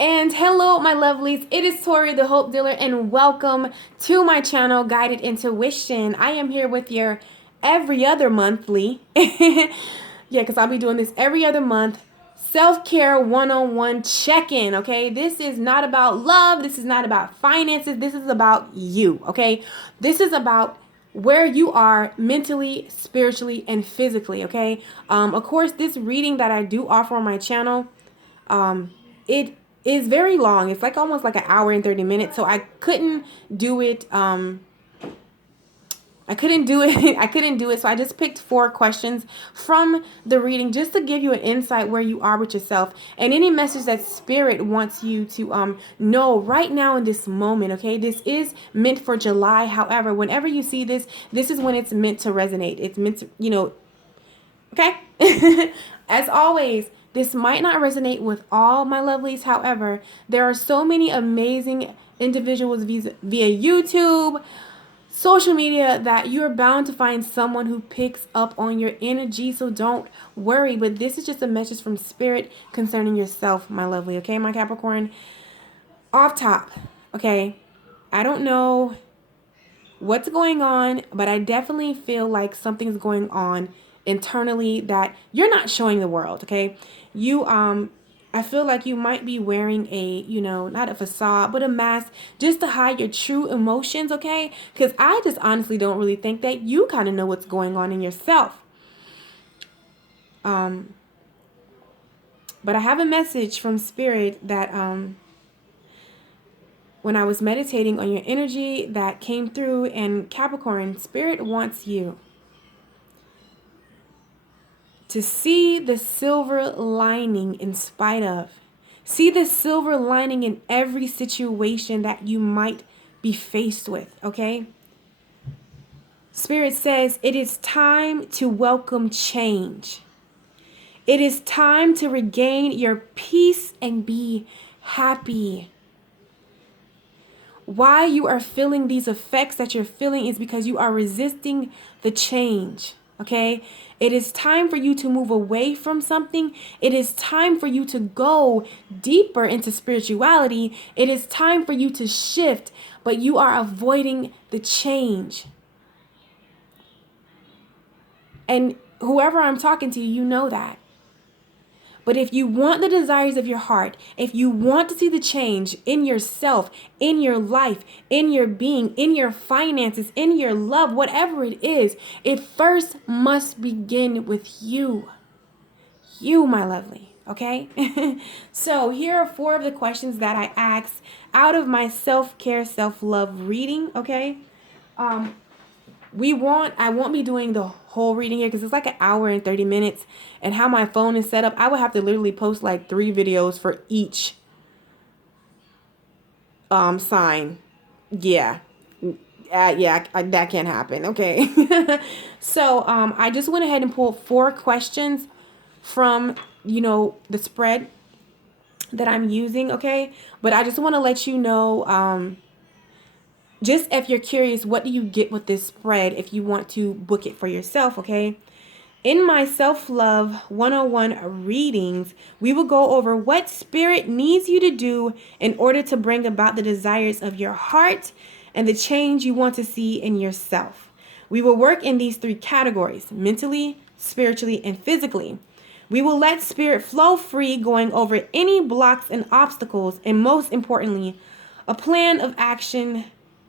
And hello, my lovelies. It is Tori, the Hope Dealer, and welcome to my channel, Guided Intuition. I am here with your every other monthly. Yeah, because I'll be doing this every other month. Self-care one-on-one check-in, okay? This is not about love. This is not about finances. This is about you, okay? This is about where you are mentally, spiritually, and physically, okay? Of course, this reading that I do offer on my channel, it is very long. It's like almost like an hour and 30 minutes. So I couldn't do it. I couldn't do it. I couldn't do it. So I just picked 4 questions from the reading just to give you an insight where you are with yourself and any message that spirit wants you to know right now in this moment. Okay. This is meant for July. However, whenever you see this, this is when it's meant to resonate. It's meant to, okay. As always, this might not resonate with all my lovelies. However, there are so many amazing individuals via YouTube, social media, that you're bound to find someone who picks up on your energy. So don't worry. But this is just a message from spirit concerning yourself, my lovely. Okay, my Capricorn. Off top. Okay. I don't know what's going on, but I definitely feel like something's going on internally that you're not showing the world. Okay. I feel like you might be wearing a, not a facade, but a mask just to hide your true emotions. Okay. Because I just honestly don't really think that you kind of know what's going on in yourself. But I have a message from spirit that, when I was meditating on your energy, that came through. And Capricorn, spirit wants you to see the silver lining in spite of. See the silver lining in every situation that you might be faced with, okay? Spirit says it is time to welcome change. It is time to regain your peace and be happy. Why you are feeling these effects that you're feeling is because you are resisting the change. Okay, it is time for you to move away from something. It is time for you to go deeper into spirituality. It is time for you to shift, but you are avoiding the change. And whoever I'm talking to, you know that. But if you want the desires of your heart, if you want to see the change in yourself, in your life, in your being, in your finances, in your love, whatever it is, it first must begin with you. You, my lovely, okay? So here are 4 of the questions that I asked out of my self-care, self-love reading, okay? I won't be doing the whole reading here because it's like an hour and 30 minutes. And how my phone is set up, I would have to literally post like 3 videos for each sign. Yeah. That can't happen. Okay. So I just went ahead and pulled 4 questions from, the spread that I'm using. Okay. But I just want to let you know, just if you're curious, what do you get with this spread if you want to book it for yourself, okay? In my self-love 101 readings, we will go over what spirit needs you to do in order to bring about the desires of your heart and the change you want to see in yourself. We will work in these 3 categories: mentally, spiritually, and physically. We will let spirit flow free, going over any blocks and obstacles, and most importantly, a plan of action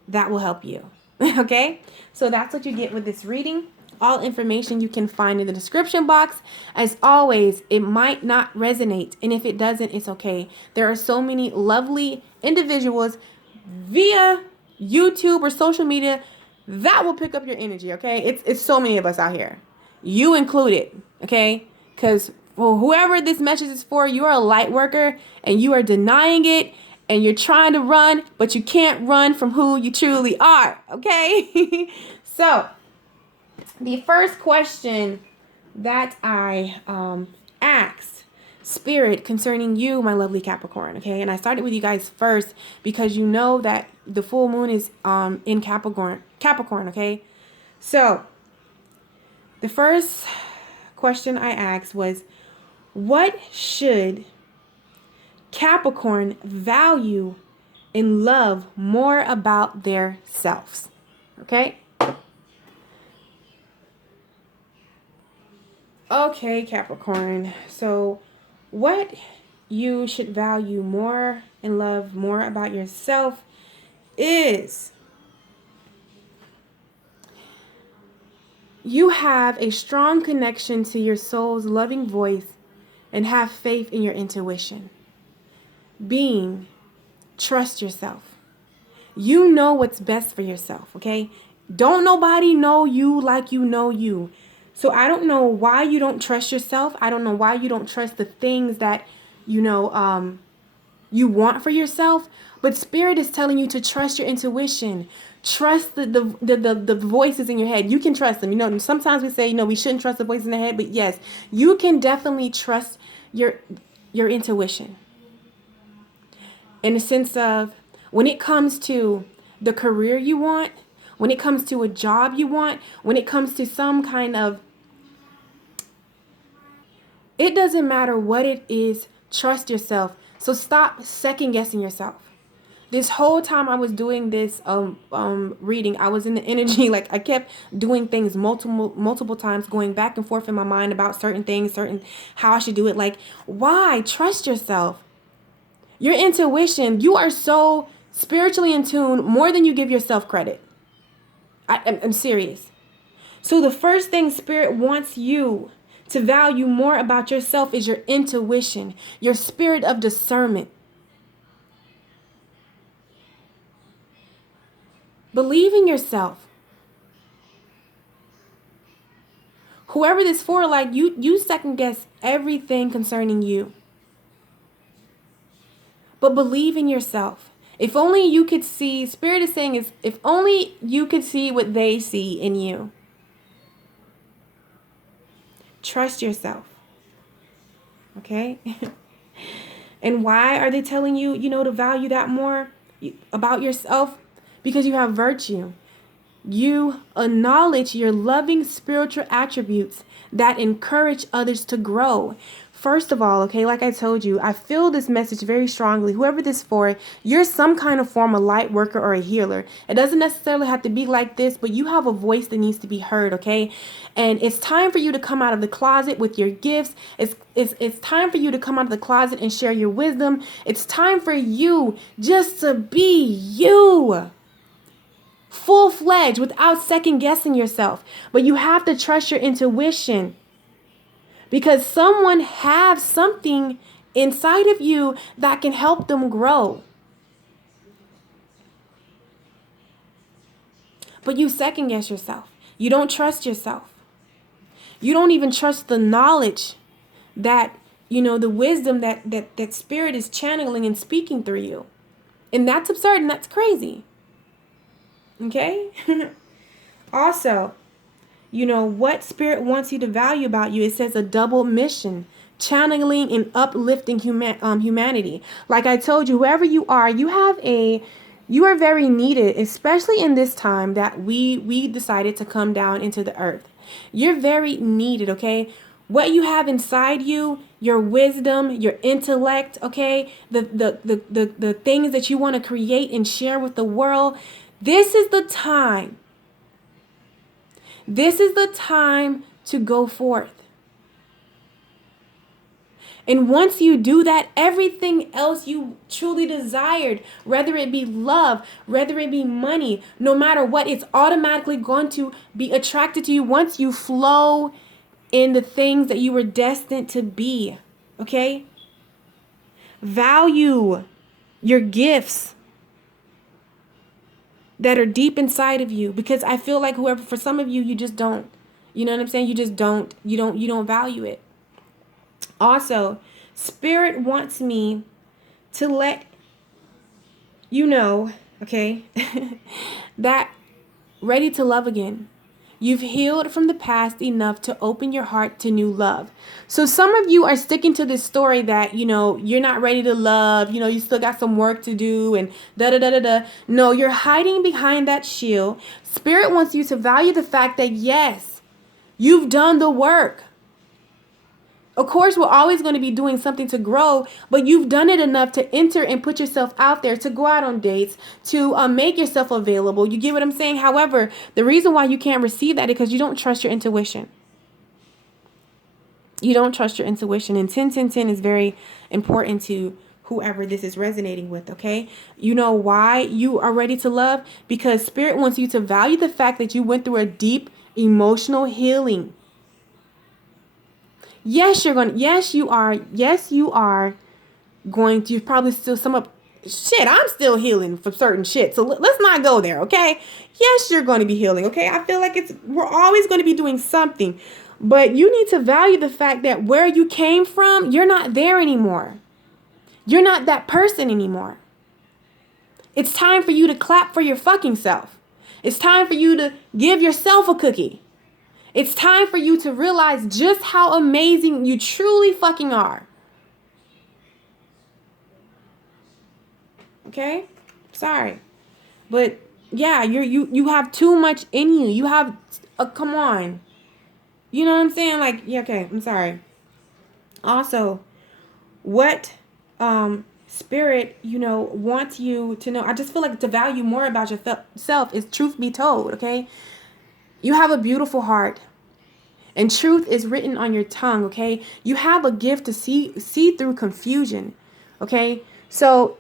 that will help you. Okay, so that's what you get with this reading. All information you can find in the description box. As always, it might not resonate, and if it doesn't, it's okay. There are so many lovely individuals via YouTube or social media that will pick up your energy. Okay, it's so many of us out here, you included. Okay, because whoever this message is for, you are a light worker and you are denying it. And you're trying to run, but you can't run from who you truly are, okay? So, the first question that I asked Spirit concerning you, my lovely Capricorn, okay? And I started with you guys first because you know that the full moon is in Capricorn, okay? So, the first question I asked was, what should Capricorn value and love more about their selves. Okay? Okay, Capricorn. So, what you should value more and love more about yourself is you have a strong connection to your soul's loving voice and have faith in your intuition. Being, trust yourself. You know what's best for yourself, okay? Don't nobody know you like you know you. So I don't know why you don't trust yourself. I don't know why you don't trust the things that, you want for yourself. But Spirit is telling you to trust your intuition. Trust the voices in your head. You can trust them. Sometimes we say, we shouldn't trust the voices in the head. But yes, you can definitely trust your intuition. In the sense of when it comes to the career you want, when it comes to a job you want, when it comes to some kind of, it doesn't matter what it is, trust yourself. So stop second guessing yourself. This whole time I was doing this reading, I was in the energy, like I kept doing things multiple times, going back and forth in my mind about certain things, how I should do it. Like, why? Trust yourself. Your intuition, you are so spiritually in tune more than you give yourself credit. I'm serious. So the first thing Spirit wants you to value more about yourself is your intuition, your spirit of discernment. Believe in yourself. Whoever this for, like you second guess everything concerning you. But believe in yourself. If only you could see, Spirit is saying is, if only you could see what they see in you. Trust yourself. Okay? And why are they telling you, to value that more about yourself? Because you have virtue. You acknowledge your loving spiritual attributes that encourage others to grow. First of all, okay, like I told you, I feel this message very strongly. Whoever this for, you're some kind of form of light worker or a healer. It doesn't necessarily have to be like this, but you have a voice that needs to be heard, okay? And it's time for you to come out of the closet with your gifts. It's time for you to come out of the closet and share your wisdom. It's time for you just to be you. Full-fledged without second guessing yourself. But you have to trust your intuition. Because someone has something inside of you that can help them grow. But you second guess yourself. You don't trust yourself. You don't even trust the knowledge that, the wisdom that Spirit is channeling and speaking through you. And that's absurd and that's crazy. Okay? Also, what Spirit wants you to value about you. It says a double mission, channeling and uplifting humanity. Like I told you, whoever you are, you are very needed, especially in this time that we decided to come down into the earth. You're very needed, okay? What you have inside you, your wisdom, your intellect, okay? The things that you want to create and share with the world. This is the time. This is the time to go forth. And once you do that, everything else you truly desired, whether it be love, whether it be money, no matter what, it's automatically going to be attracted to you once you flow in the things that you were destined to be. Okay? Value your gifts that are deep inside of you, because I feel like for some of you, you just don't, you know what I'm saying? You just don't, you don't value it. Also, Spirit wants me to let you know, okay, that ready to love again. You've healed from the past enough to open your heart to new love. So some of you are sticking to this story that, you're not ready to love. You still got some work to do and da-da-da-da-da. No, you're hiding behind that shield. Spirit wants you to value the fact that, yes, you've done the work. Of course, we're always going to be doing something to grow, but you've done it enough to enter and put yourself out there, to go out on dates, to make yourself available. You get what I'm saying? However, the reason why you can't receive that is because you don't trust your intuition. You don't trust your intuition. And 10, 10, 10 is very important to whoever this is resonating with, okay? You know why you are ready to love? Because Spirit wants you to value the fact that you went through a deep emotional healing. Yes, you are going to probably still shit, I'm still healing from certain shit. So let's not go there, okay? Yes, you're going to be healing, okay? I feel like we're always going to be doing something. But you need to value the fact that where you came from, you're not there anymore. You're not that person anymore. It's time for you to clap for your fucking self. It's time for you to give yourself a cookie. It's time for you to realize just how amazing you truly fucking are. Okay? Sorry. But yeah, you have too much in you. You have come on. You know what I'm saying? Like, yeah, okay, I'm sorry. Also, what Spirit, wants you to know, I just feel like to value more about yourself is truth be told, okay? You have a beautiful heart. And truth is written on your tongue, okay? You have a gift to see through confusion, okay? So,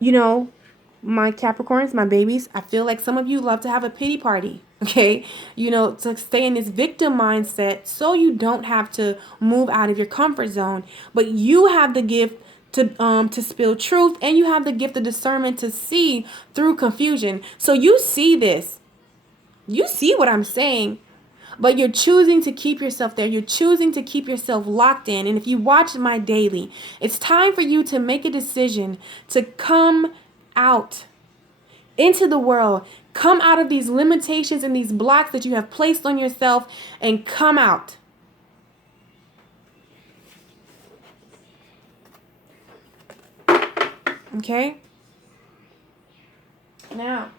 my Capricorns, my babies, I feel like some of you love to have a pity party, okay? To stay in this victim mindset so you don't have to move out of your comfort zone. But you have the gift to spill truth, and you have the gift of discernment to see through confusion. So you see this. You see what I'm saying. But you're choosing to keep yourself there. You're choosing to keep yourself locked in. And if you watch my daily, it's time for you to make a decision to come out into the world. Come out of these limitations and these blocks that you have placed on yourself and come out. Okay? Now.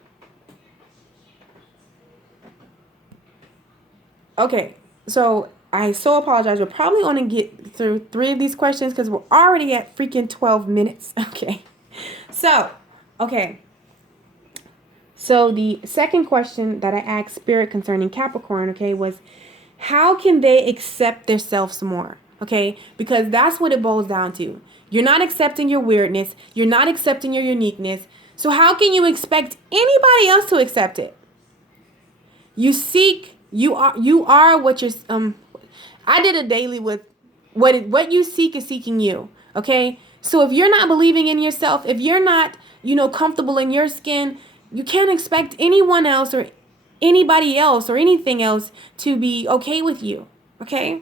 Okay, so I so apologize. We're probably going to get through 3 of these questions because we're already at freaking 12 minutes. Okay, so the second question that I asked Spirit concerning Capricorn, okay, was how can they accept themselves more? Okay, because that's what it boils down to. You're not accepting your weirdness. You're not accepting your uniqueness. So how can you expect anybody else to accept it? You are what you're, I did a daily with what you seek is seeking you. Okay. So if you're not believing in yourself, if you're not, comfortable in your skin, you can't expect anyone else or anybody else or anything else to be okay with you. Okay.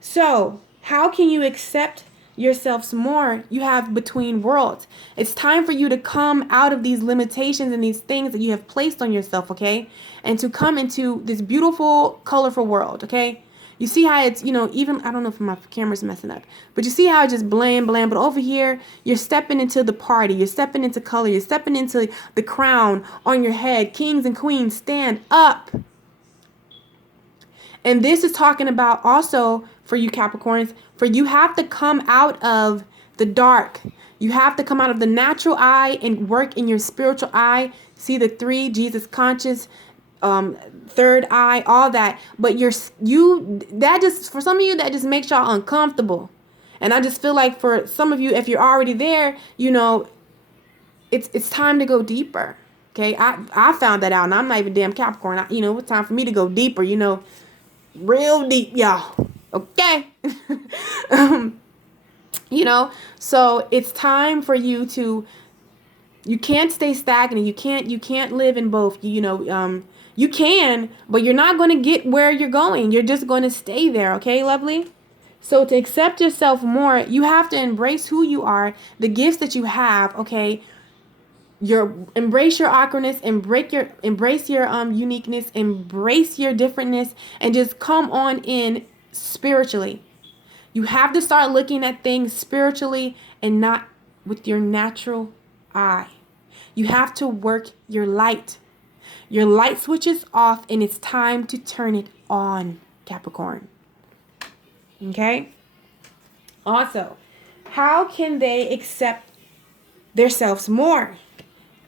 So how can you accept yourselves more? You have between worlds. It's time for you to come out of these limitations and these things that you have placed on yourself, okay? And to come into this beautiful, colorful world, okay? You see how it's, even, I don't know if my camera's messing up, but you see how it just bland, but over here, you're stepping into the party, you're stepping into color, you're stepping into the crown on your head. Kings and queens, stand up. And this is talking about also for you Capricorns, for you have to come out of the dark. You have to come out of the natural eye and work in your spiritual eye. See the 3, Jesus conscious, third eye, all that. But that just, for some of you, that just makes y'all uncomfortable. And I just feel like for some of you, if you're already there, it's time to go deeper. Okay, I found that out, and I'm not even damn Capricorn. It's time for me to go deeper, real deep, y'all. Okay. So it's time for you you can't stay stagnant. You can't live in both. You can, but you're not going to get where you're going. You're just going to stay there. Okay, lovely? So to accept yourself more, you have to embrace who you are, the gifts that you have, okay? Embrace your awkwardness, embrace your uniqueness, embrace your differentness, and just come on in spiritually. You have to start looking at things spiritually and not with your natural eye. You have to work your light. Your light switch is off and it's time to turn it on, Capricorn. Okay? Also, how can they accept themselves more?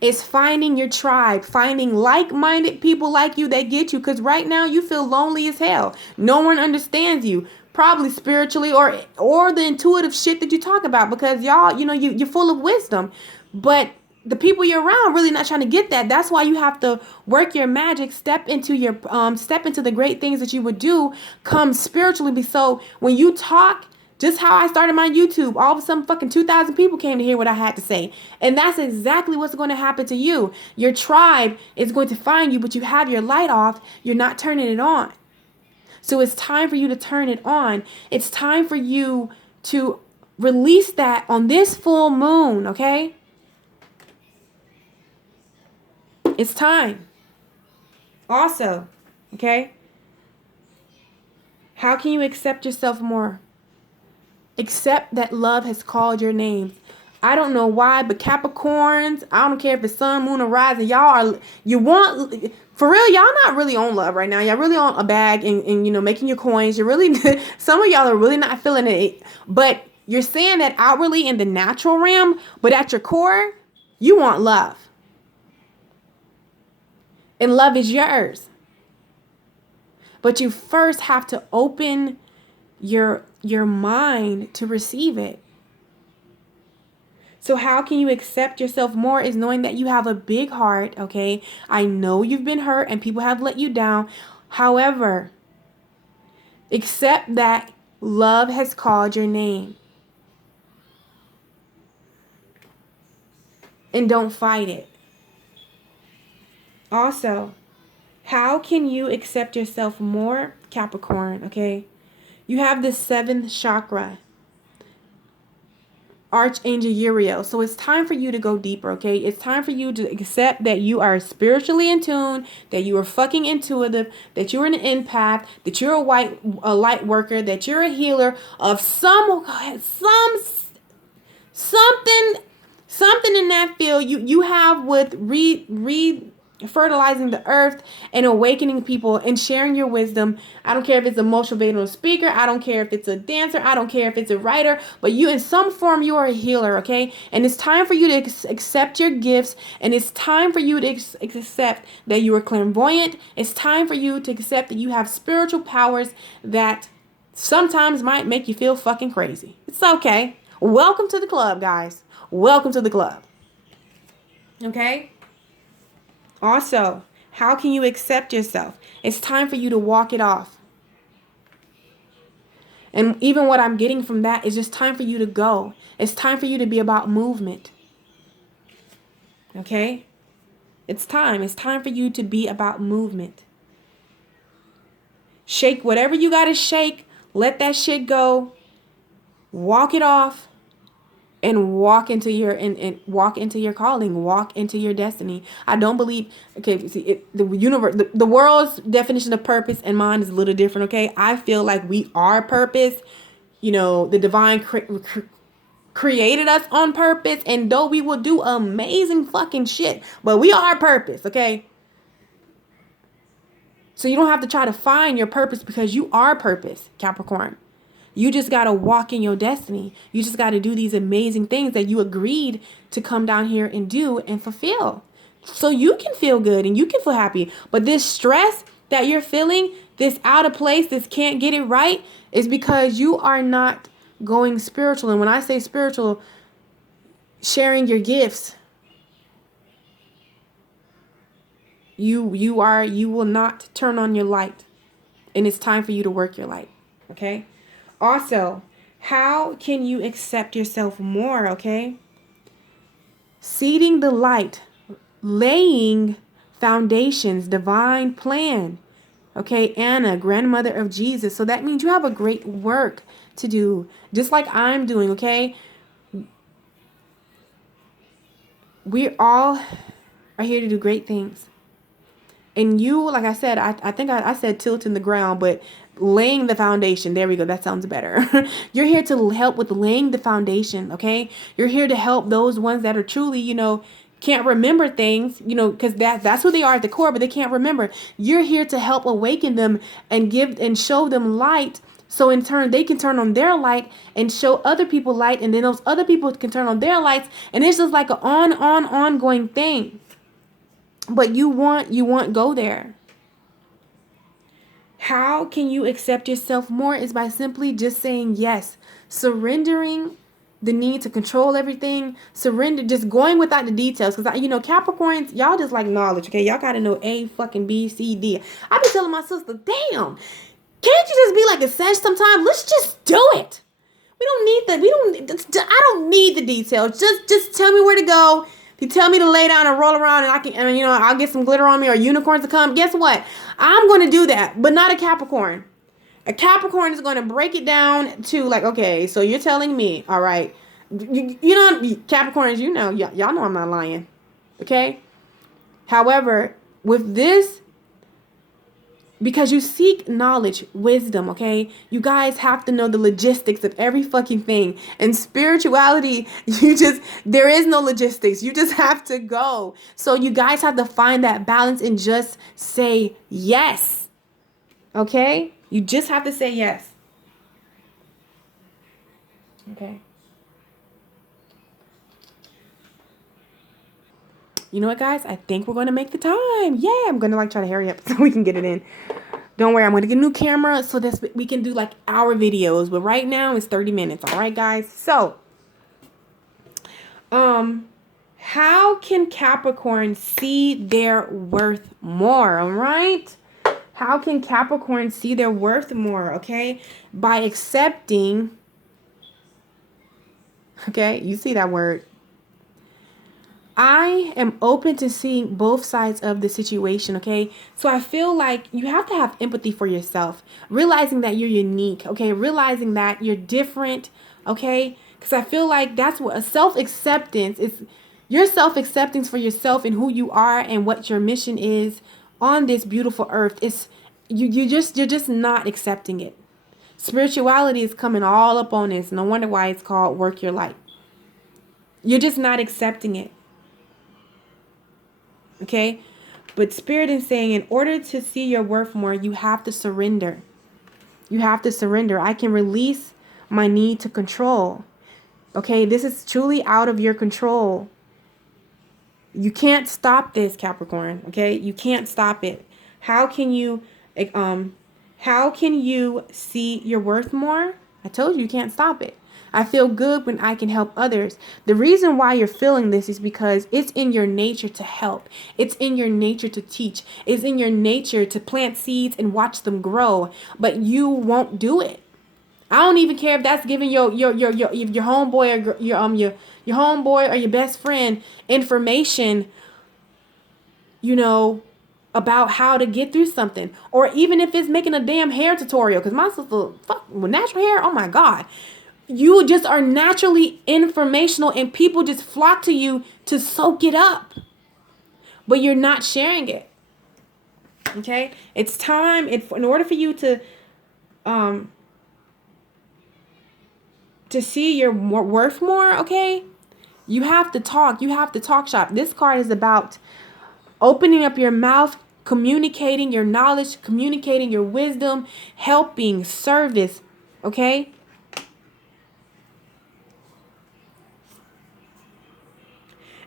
It's finding your tribe, finding like-minded people like you that get you. Because right now you feel lonely as hell. No one understands you, probably spiritually or the intuitive shit that you talk about. Because y'all, you're full of wisdom, but the people you're around really not trying to get that. That's why you have to work your magic, step into the great things that you would do, come spiritually. So when you talk, just how I started my YouTube, all of a sudden fucking 2,000 people came to hear what I had to say. And that's exactly what's going to happen to you. Your tribe is going to find you, but you have your light off. You're not turning it on. So it's time for you to turn it on. It's time for you to release that on this full moon, okay? It's time. Also, okay? How can you accept yourself more? Accept that love has called your names. I don't know why, but Capricorns, I don't care if it's sun, moon, or rising, for real, y'all not really on love right now. Y'all really on a bag and making your coins. You're really, some of y'all are really not feeling it. But you're saying that outwardly in the natural realm, but at your core, you want love. And love is yours. But you first have to open your mind to receive it. So how can you accept yourself more is knowing that you have a big heart, okay? I know you've been hurt and people have let you down. However, accept that love has called your name. And don't fight it. Also, how can you accept yourself more, Capricorn, okay? You have the 7th chakra, Archangel Uriel. So it's time for you to go deeper, okay? It's time for you to accept that you are spiritually in tune, that you are fucking intuitive, that you're an empath, that you're a light worker, that you're a healer of something in that field. You have with fertilizing the earth and awakening people and sharing your wisdom. I don't care if it's a motivational speaker. I don't care if it's a dancer. I don't care if it's a writer. But you, in some form, you are a healer, okay? And it's time for you to accept your gifts. And it's time for you to accept that you are clairvoyant. It's time for you to accept that you have spiritual powers that sometimes might make you feel fucking crazy. It's okay. Welcome to the club, guys. Welcome to the club. Okay? Also, how can you accept yourself? It's time for you to walk it off. And even what I'm getting from that is just time for you to go. It's time for you to be about movement. Okay? It's time. It's time for you to be about movement. Shake whatever you got to shake. Let that shit go. Walk it off. And walk into your calling, walk into your destiny. I don't believe. Okay, see, the universe, the world's definition of purpose and mine is a little different. Okay, I feel like we are purpose. The divine created us on purpose, and though we will do amazing fucking shit, but we are purpose. Okay. So you don't have to try to find your purpose because you are purpose, Capricorn. You just got to walk in your destiny. You just got to do these amazing things that you agreed to come down here and do and fulfill. So you can feel good and you can feel happy. But this stress that you're feeling, this out of place, this can't get it right, is because you are not going spiritual. And when I say spiritual, sharing your gifts, you will not turn on your light. And it's time for you to work your light. Okay? Also, how can you accept yourself more, okay? Seeding the light, laying foundations, divine plan. Okay, Anna, grandmother of Jesus. So that means you have a great work to do, just like I'm doing, okay? We all are here to do great things. And you, like I said, I think I said tilting the ground, but laying the foundation. There we go. That sounds better. You're here to help with laying the foundation, okay? You're here to help those ones that are truly, can't remember things, because that's who they are at the core, but they can't remember. You're here to help awaken them and give and show them light So in turn, they can turn on their light and show other people light, and then those other people can turn on their lights, and it's just like an ongoing thing. But you won't go there. How can you accept yourself more is by simply just saying yes, surrendering the need to control everything, surrender, just going without the details. Because, Capricorns, y'all just like knowledge, okay? Y'all got to know A, fucking B, C, D. I be telling my sister, damn, can't you just be like a Sag sometimes? Let's just do it. We don't need I don't need the details. Just tell me where to go. If you tell me to lay down and roll around and I'll get some glitter on me or unicorns to come, guess what? I'm going to do that, but not a Capricorn. A Capricorn is going to break it down to like, okay, so you're telling me, all right, Capricorns, y'all know I'm not lying, okay? However, with this, because you seek knowledge, wisdom, okay? You guys have to know the logistics of every fucking thing. And spirituality, there is no logistics. You just have to go. So you guys have to find that balance and just say yes. Okay? You just have to say yes. Okay. You know what, guys? I think we're going to make the time. Yeah, I'm going to try to hurry up so we can get it in. Don't worry, I'm going to get a new camera so that we can do like our videos. But right now it's 30 minutes. All right, guys? So, how can Capricorn see their worth more? All right? How can Capricorn see their worth more? Okay? By accepting. Okay? You see that word. I am open to seeing both sides of the situation, okay? So I feel like you have to have empathy for yourself, realizing that you're unique, okay? Realizing that you're different, okay? Because I feel like that's what a self-acceptance is. Your self-acceptance for yourself and who you are and what your mission is on this beautiful earth is you're just not accepting it. Spirituality is coming all up on this. No wonder why it's called Work Your Light. You're just not accepting it. Okay, but Spirit is saying in order to see your worth more, you have to surrender. You have to surrender. I can release my need to control. Okay, this is truly out of your control. You can't stop this, Capricorn. Okay, you can't stop it. How can you see your worth more? I told you can't stop it. I feel good when I can help others. The reason why you're feeling this is because it's in your nature to help. It's in your nature to teach. It's in your nature to plant seeds and watch them grow. But you won't do it. I don't even care if that's giving your homeboy or your homeboy or your best friend information, about how to get through something, or even if it's making a damn hair tutorial. Because my sister, with natural hair, oh my God. You just are naturally informational and people just flock to you to soak it up. But you're not sharing it. Okay? It's time. In order for you to see your worth more, okay? You have to talk. You have to talk shop. This card is about opening up your mouth, communicating your knowledge, communicating your wisdom, helping, service, okay?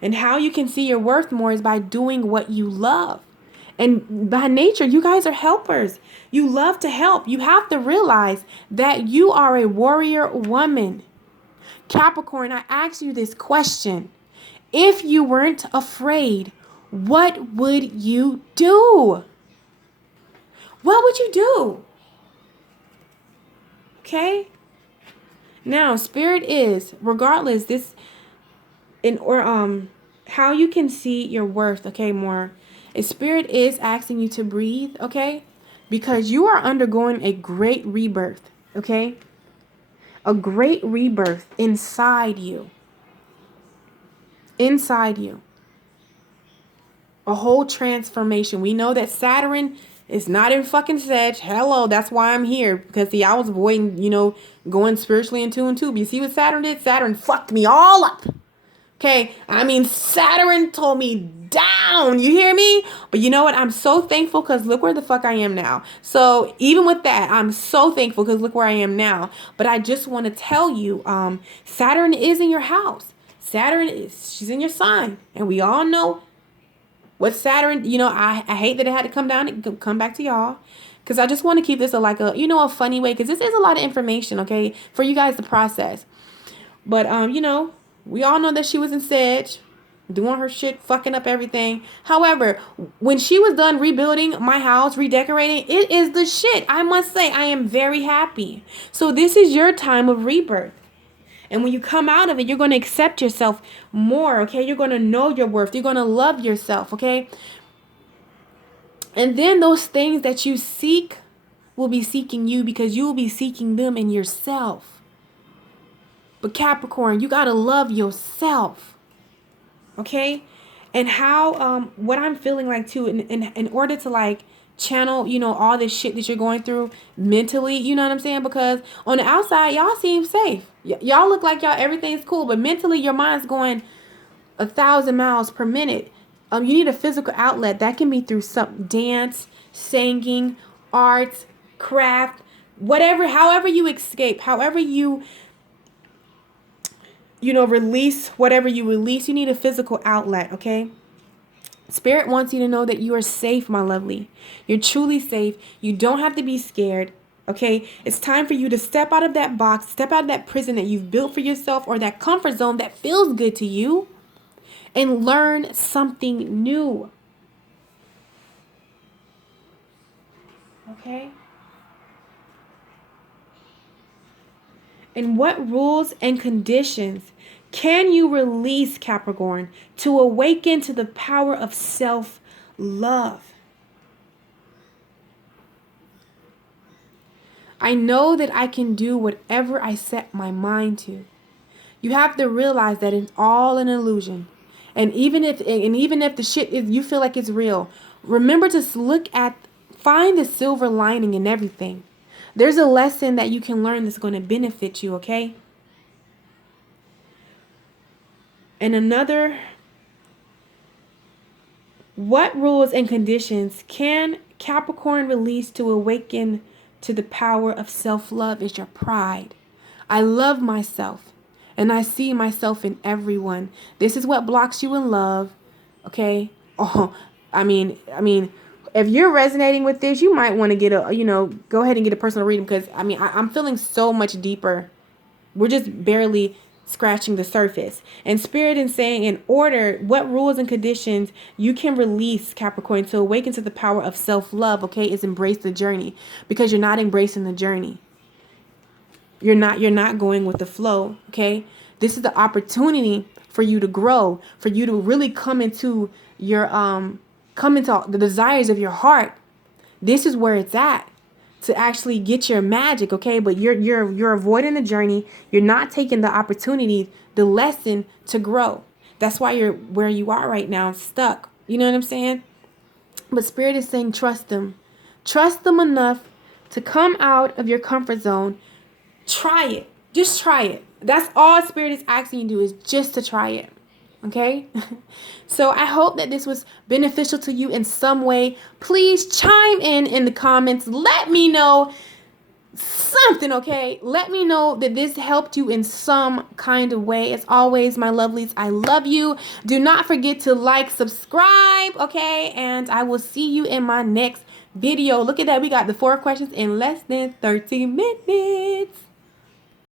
And how you can see your worth more is by doing what you love. And by nature, you guys are helpers. You love to help. You have to realize that you are a warrior woman. Capricorn, I asked you this question. If you weren't afraid, what would you do? What would you do? Okay? Now, Spirit is, regardless, how you can see your worth, okay, more. Spirit is asking you to breathe, okay? Because you are undergoing a great rebirth, okay? A great rebirth inside you. Inside you. A whole transformation. We know that Saturn is not in fucking Sag. Hello, that's why I'm here. Because, see, I was avoiding, going spiritually in 2 and 2. But you see what Saturn did? Saturn fucked me all up. Okay, Saturn told me, down. You hear me? But you know what? I'm so thankful because look where the fuck I am now. So even with that, I'm so thankful because look where I am now. But I just want to tell you, Saturn is in your house. She's in your sign. And we all know what Saturn, I hate that it had to come down and come back to y'all. Because I just want to keep this a funny way. Because this is a lot of information, okay, for you guys to process. But, we all know that she was in Sag, doing her shit, fucking up everything. However, when she was done rebuilding my house, redecorating, it is the shit. I must say, I am very happy. So this is your time of rebirth. And when you come out of it, you're going to accept yourself more, okay? You're going to know your worth. You're going to love yourself, okay? And then those things that you seek will be seeking you because you will be seeking them in yourself. But Capricorn, you got to love yourself, okay? And how, what I'm feeling like too, in order to like channel, all this shit that you're going through mentally, you know what I'm saying? Because on the outside, y'all seem safe. Y'all look like everything's cool, but mentally your mind's going 1,000 miles per minute. You need a physical outlet. That can be through some dance, singing, art, craft, whatever, however you escape, however you release whatever you release, you need a physical outlet, okay? Spirit wants you to know that you are safe, my lovely. You're truly safe. You don't have to be scared, okay? It's time for you to step out of that box, step out of that prison that you've built for yourself or that comfort zone that feels good to you and learn something new, okay? And what rules and conditions can you release, Capricorn, to awaken to the power of self-love? I know that I can do whatever I set my mind to. You have to realize that it's all an illusion. And even if the shit is, you feel like it's real, remember to find the silver lining in everything. There's a lesson that you can learn that's going to benefit you, okay? And what rules and conditions can Capricorn release to awaken to the power of self-love is your pride. I love myself, and I see myself in everyone. This is what blocks you in love, okay? Oh, I mean, if you're resonating with this, you might want to get go ahead and get a personal reading because, I'm feeling so much deeper. We're just barely scratching the surface. And Spirit is saying in order, what rules and conditions you can release, Capricorn, to awaken to the power of self-love, okay, is embrace the journey because you're not embracing the journey. You're not going with the flow, okay? This is the opportunity for you to grow, for you to really come into the desires of your heart. This is where it's at to actually get your magic, okay? But you're avoiding the journey. You're not taking the opportunity, the lesson to grow. That's why you're where you are right now, stuck. You know what I'm saying? But Spirit is saying trust them. Trust them enough to come out of your comfort zone. Try it. Just try it. That's all Spirit is asking you to do is just to try it. Okay? So I hope that this was beneficial to you in some way. Please chime in the comments. Let me know something, okay? Let me know that this helped you in some kind of way. As always, my lovelies, I love you. Do not forget to like, subscribe, okay? And I will see you in my next video. Look at that. We got the 4 questions in less than 30 minutes.